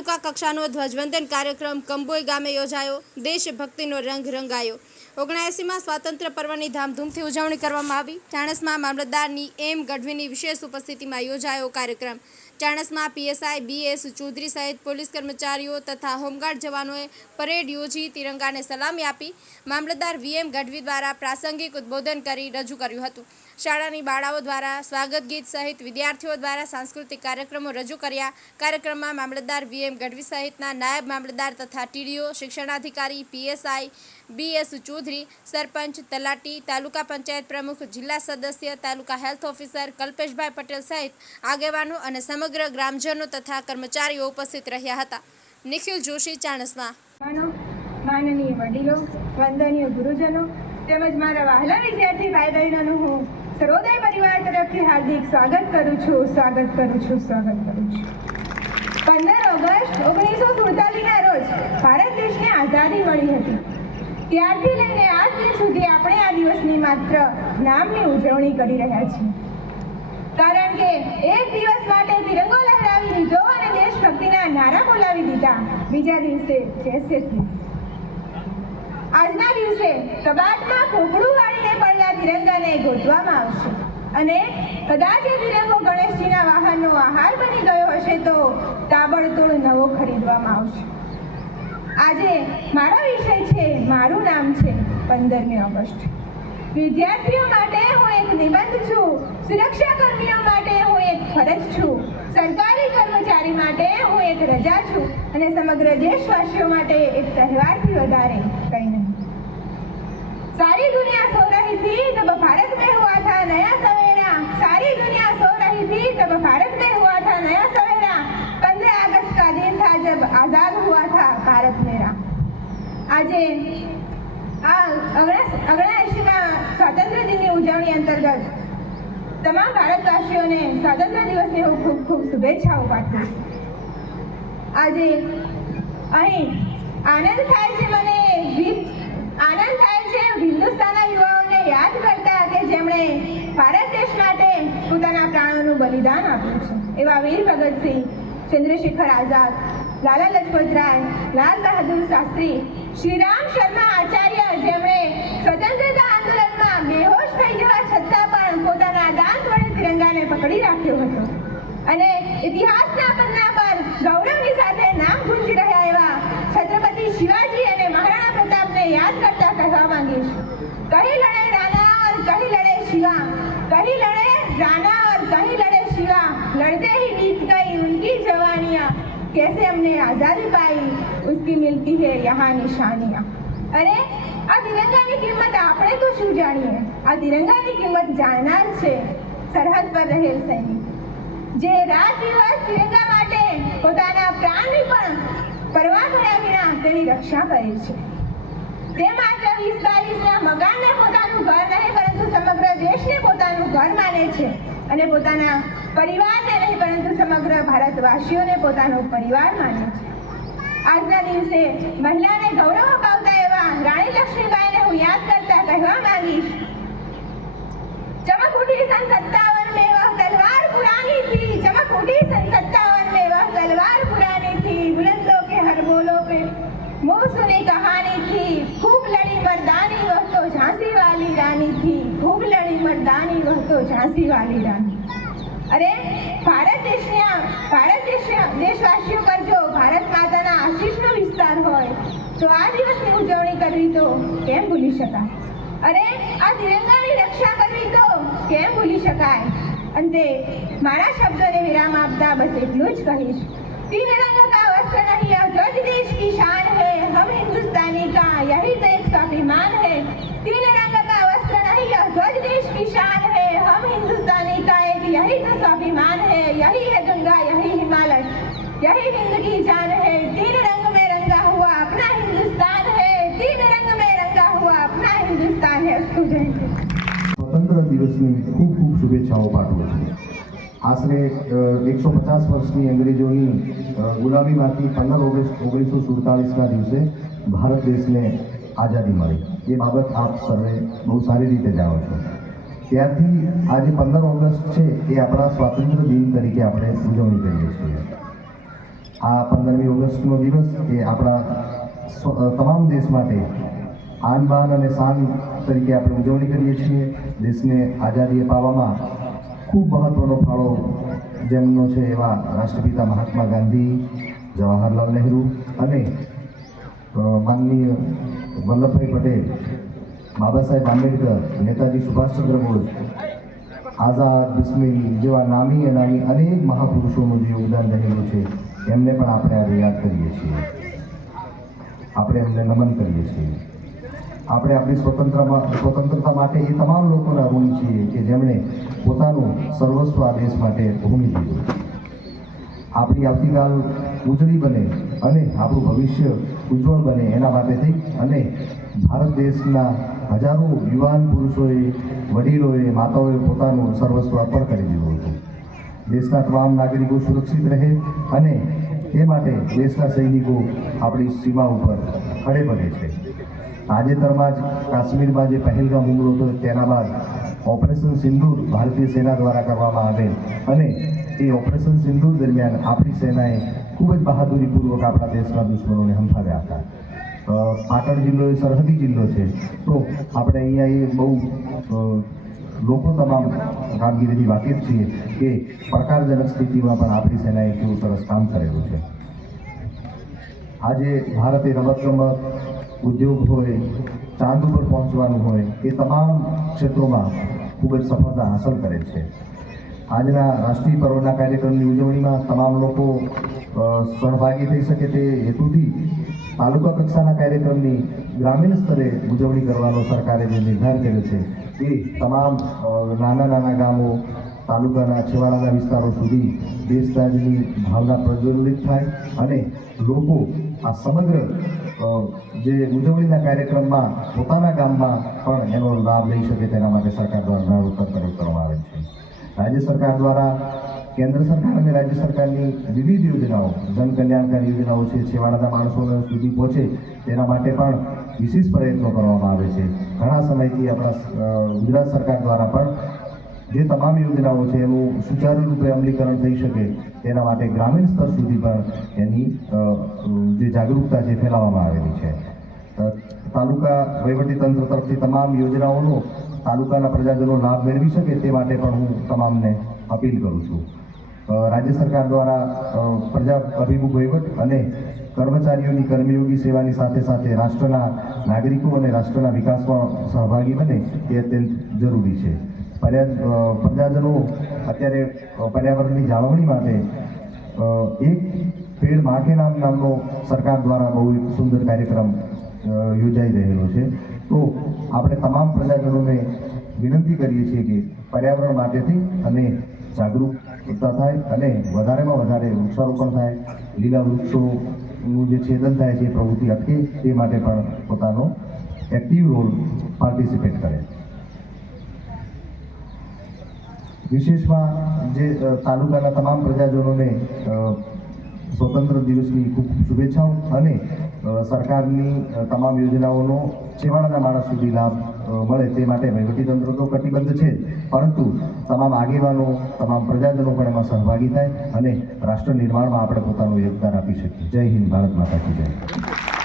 તાલુકા કક્ષાનો ધ્વજવંદન કાર્યક્રમ કંબોઈ ગામે યોજાયો. દેશભક્તિનો રંગ રંગાયો. ઓગણએંસીમાં સ્વાતંત્ર્ય પર્વની ધામધૂમથી ઉજવણી કરવામાં આવી. ચાણસમાં મામલતદારની એમ ગઢવીની વિશેષ ઉપસ્થિતિમાં યોજાયો કાર્યક્રમ. ચાણસમાં પીએસઆઈ બીએસ ચૌધરી સહિત પોલીસ કર્મચારીઓ તથા હોમગાર્ડ જવાનોએ પરેડ યોજી તિરંગાને સલામી આપી. મામલતદાર વીએમ ગઢવી દ્વારા પ્રાસંગિક ઉદબોધન કરી રજૂ કર્યું હતું. શાળાની બાળાઓ દ્વારા સ્વાગત ગીત સહિત વિદ્યાર્થીઓ દ્વારા સાંસ્કૃતિક કાર્યક્રમો રજૂ કર્યા. કાર્યક્રમમાં મામલતદાર વીએમ ગઢવી સહિતના નાયબ મામલતદાર તથા ટીડીઓ, શિક્ષણાધિકારી, પીએસઆઈ, બીએસ ચૌધરી, સરપંચ, તલાટી, તાલુકા પંચાયત પ્રમુખ, જિલ્લા સદસ્ય, તાલુકા હેલ્થ ઓફિસર, કલ્પેશભાઈ પટેલ સહિત આગેવાનો અને સમગ્ર ગ્રામજનો તથા કર્મચારીઓ ઉપસ્થિત રહ્યા હતા. નિખિલ જોશી, ચાણસમાં. માનનીય વડીલો, વંદનીય ગુરુજનો, તેમજ મારા વહાલા વિદ્યાર્થી ભાઈ બહેનોનું હું સર્વોદય પરિવાર તરફથી હાર્દિક સ્વાગત કરું છું, સ્વાગત કરું છું, સ્વાગત કરું છું. પંદર ઓગસ્ટ ઓગણીસો સુડતાલીસના રોજ ભારત દેશને આઝાદી મળી હતી. ત્યારથી લઈને આજ દિન સુધી આપણે આ દિવસની માત્ર નામની ઉજવણી કરી રહ્યા છીએ. કારણ કે એક દિવસ માટે તિરંગો લહેરાવી દીધો અને દેશભક્તિના નારા બોલાવી દીધા. બીજા દિવસે જય શ્રી આજના દિવસે કબાટમાં ખોપડું વાળીને બધા તિરંગાને ગોઠવામાં આવશે. અને કદાચ એ તિરંગો ગણેશજીના વાહનનો આહાર બની ગયો હશે તો તાબડતોડ નવો ખરીદવામાં આવશે. આજે મારો વિષય છે, મારું નામ છે પંદરમી ઓગસ્ટ. વિદ્યાર્થીઓ માટે હું એક નિબંધ છું સુરક્ષા કર્મીઓ માટે હું એક ફરજ છું, સરકારી કર્મચારી માટે હું એક રજા છું, અને સમગ્ર દેશવાસીઓ માટે એક તહેવારથી વધારે કંઈ નહીં. સારી દુનિયા સૌરાષ્ટ્ર रही थी तब भारत में हुआ था नया सवेरा सारी दुनिया सो रही थी तब भारत में हुआ था नया सवेरा पंद्रह अगस्त का दिन था जब आजाद हुआ था भारत मेरा આજે આ અગણાએંશીમાં સ્વાતંત્ર્ય દિનની ઉજવણી અંતર્ગત તમામ ભારતવાસીઓને સ્વાતંત્ર્ય દિવસની હું ખૂબ ખૂબ શુભેચ્છાઓ પાઠવું છું આજે અહીં આનંદ થાય છે મને વીર આનંદ થાય છે હિન્દુસ્તાનના યુવાઓને યાદ કરતા કે ભારત દેશ માટે પોતાના પ્રાણોનું બલિદાન આપ્યું છે. એવા વીર ભગતસિંહ, ચંદ્રશેખર આઝાદ, લાલા લજપત રાય, લાલ બહાદુર શાસ્ત્રી શ્રીરામ શર્મા આચાર્ય જેમણે સ્વતંત્રતા આંદોલનમાં બેહોશ થઈ જવા છતાં પણ પોતાના દાંત વડે તિરંગાને પકડી રાખ્યો હતો. અને ઇતિહાસના પન્ના પર ગૌરવની સાથે નામ ગુંજી રહ્યા એવા છત્રપતિ શિવાજી कैसे हमने आजादी पाई उसकी मिलती है यहाँ निशानियां અરે આ તિરંગાની કિંમત આપણે તો શું જાણીએ આ તિરંગાની કિંમત જાણનાર છે સરહદ પર રહેલ સૈનિક જે રાત દિવસ તિરંગા માટે પોતાના પ્રાણની પણ પરવા કર્યા વિના તેની રક્ષા કરે છે તે માત્ર વીસ બાવીસના મકાનને પોતાનું ઘર નહીં પરંતુ સમગ્ર દેશને પોતાનું ઘર માને છે અને પોતાના પરિવારને નહીં, પરંતુ સમગ્ર ભારતવાસીઓને પોતાનો પરિવાર માને છે. આજના દિવસે મહિલાને ગૌરવ અપાવતા એવા રાણી લક્ષ્મીબાઈને હું યાદ કરતા કહેવા માંગીશ. ચમક ઉઠી સત્તાવન મેં તલવાર પુરાની થી ચમક ઉઠી સત્તાવન મેં તલવાર પુરાની થી, બુલંદો કે હર બોલો પે, મોં હતો ઝાંસીવાલી રાણી અરે, ભારત દેશના ભારત દેશવાસીઓ કરજો ભારત માતાના આશીષનો વિસ્તાર હોય, તો આ દિવસની ઉજવણી કરવી તો કેમ ભૂલી શકાય? અરે, આ તિરંગાની રક્ષા કરવી તો કેમ ભૂલી શકાય? અંતે, મારા શબ્દોને વિરામ આપતા બસ એટલું જ કહીશ. તિરંગા यही है गंगा यही हिमालय यही हिंद की जान है तीन रंग में रंगा हुआ अपना हिंदुस्तान है तीन रंग में रंगा हुआ अपना हिंदुस्तान है उसको जय हिंद સ્વતંત્ર દિવસની ખૂબ ખૂબ શુભેચ્છાઓ પાઠવું છું આશરે એકસો પચાસ વર્ષની અંગ્રેજોની અ, ગુલામીમાંથી પંદર ઓગસ્ટ ઓગણીસો સુડતાલીસના દિવસે ભારત દેશને આઝાદી મળી એ બાબત આપ સર્વે બહુ સારી રીતે જાણો છો ત્યારથી આજે પંદર ઓગસ્ટ છે, એ આપણા સ્વાતંત્ર્ય દિન તરીકે આપણે ઉજવણી કરીએ છીએ. આ પંદરમી ઓગસ્ટનો દિવસ એ આપણા તમામ દેશ માટે આન બાન અને શાન તરીકે આપણે ઉજવણી કરીએ છીએ. દેશને આઝાદી અપાવવામાં ખૂબ મહત્વનો ફાળો જેમનો છે એવા રાષ્ટ્રપિતા મહાત્મા ગાંધી, જવાહરલાલ નહેરુ અને માનનીય વલ્લભભાઈ પટેલ. સાહેબ આંબેડકર, નેતાજી સુભાષચંદ્ર બોઝ, આઝાદ, બિસ્મિલ, જેવા નામી અનામી અનેક મહાપુરુષોનું જે યોગદાન રહેલું છે, એમને પણ આપણે આજે યાદ કરીએ છીએ. આપણે એમને નમન કરીએ છીએ. આપણે આપણી સ્વતંત્રમાં, સ્વતંત્રતા માટે એ તમામ લોકોના ઋણી છીએ કે જેમણે પોતાનું સર્વસ્વ આ દેશ માટે ભૂમિ દીધું આપણી આવતીકાલ ઉજળી બને અને આપણું ભવિષ્ય ઉજ્જવળ બને એના માટેથી અને ભારત દેશના હજારો યુવાન પુરુષોએ, વડીલોએ, માતાઓએ પોતાનું સર્વસ્વ અર્પણ કરી દીધું હતું. દેશના તમામ નાગરિકો સુરક્ષિત રહે અને તે માટે દેશના સૈનિકો આપણી સીમા ઉપર ખડે પડે છે. તાજેતરમાં જ કાશ્મીરમાં જે પહેલગામ હુમલો હતો તેના બાદ ઓપરેશન સિંદૂર ભારતીય સેના દ્વારા કરવામાં આવેલ અને એ ઓપરેશન સિંદૂર દરમિયાન આપણી સેનાએ ખૂબ જ બહાદુરીપૂર્વક આપણા દેશના દુશ્મનોને હંફાવ્યા હતા. પાટણ જિલ્લો એ સરહદી જિલ્લો છે. તો આપણે અહીંયા એ બહુ લોકો તમામ કામગીરીથી વાકેફ છીએ કે પડકારજનક સ્થિતિમાં પણ આપણી સેનાએ કેવું સરસ કામ કરેલું છે. આજે ભારતે રમતગમત, ઉદ્યોગ હોય, ચાંદ ઉપર પહોંચવાનું હોય, એ તમામ ક્ષેત્રોમાં ખૂબ જ સફળતા હાંસલ કરે છે. આજના રાષ્ટ્રીય પર્વના કાર્યક્રમની ઉજવણીમાં તમામ લોકો સહભાગી થઈ શકે તે હેતુથી તાલુકા કક્ષાના કાર્યક્રમની ગ્રામીણ સ્તરે ઉજવણી કરવાનો સરકારે જે નિર્ધાર કર્યો છે, એ તમામ નાના નાના ગામો, તાલુકાના છેવાડાના વિસ્તારો સુધી દેશ રાજ્યની ભાવના પ્રજ્વલિત થાય અને લોકો આ સમગ્ર જે ઉજવણીના કાર્યક્રમમાં પોતાના ગામમાં પણ એનો લાભ લઈ શકે તેના માટે સરકાર દ્વારા વખત પ્રયોગ કરવામાં આવે છે. રાજ્ય સરકાર દ્વારા કેન્દ્ર સરકાર અને રાજ્ય સરકારની વિવિધ યોજનાઓ, જન કલ્યાણકારી યોજનાઓ છે, છેવાડાના માણસો સુધી પહોંચે તેના માટે પણ વિશેષ પ્રયત્નો કરવામાં આવે છે. ઘણા સમયથી આપણા ગુજરાત સરકાર દ્વારા પણ જે તમામ યોજનાઓ છે એનું સુચારુ રૂપે અમલીકરણ થઈ શકે તેના માટે ગ્રામીણ સ્તર સુધી પણ એની જે જાગૃતતા છે ફેલાવવામાં આવેલી છે. તાલુકા વહીવટીતંત્ર તરફથી તમામ યોજનાઓનો તાલુકાના પ્રજાજનો લાભ મેળવી શકે તે માટે પણ હું તમામને અપીલ કરું છું. રાજ્ય સરકાર દ્વારા પ્રજા અભિમુખ વહીવટ અને કર્મચારીઓની કર્મયોગી સેવાની સાથે સાથે રાષ્ટ્રના નાગરિકો અને રાષ્ટ્રના વિકાસમાં સહભાગી બને તે અત્યંત જરૂરી છે. પ્રજાજનો અત્યારે પર્યાવરણની જાળવણી માટે એક પેડ માકે નામ નામનો સરકાર દ્વારા બહુ એક સુંદર કાર્યક્રમ યોજાઈ રહેલો છે. તો આપણે તમામ પ્રજાજનોને વિનંતી કરીએ છીએ કે પર્યાવરણ માટેથી અને જાગૃતતા થાય અને વધારેમાં વધારે વૃક્ષારોપણ થાય. લીલા વૃક્ષોનું જે છેદન થાય છે પ્રવૃત્તિ અટકે, તે માટે પણ પોતાનો એક્ટિવ રોલ પાર્ટિસિપેટ કરે. વિશેષમાં જે તાલુકાના તમામ પ્રજાજનોને સ્વતંત્ર દિવસની ખૂબ ખૂબ શુભેચ્છાઓ અને સરકારની તમામ યોજનાઓનો છેવાડાના માણસ સુધી લાભ મળે તે માટે વહીવટીતંત્ર તો કટિબદ્ધ છે. પરંતુ તમામ આગેવાનો, તમામ પ્રજાજનો પણ એમાં સહભાગી થાય અને રાષ્ટ્ર નિર્માણમાં આપણે પોતાનું યોગદાન આપી શકીએ. જય હિન્દ, ભારત માતા જય.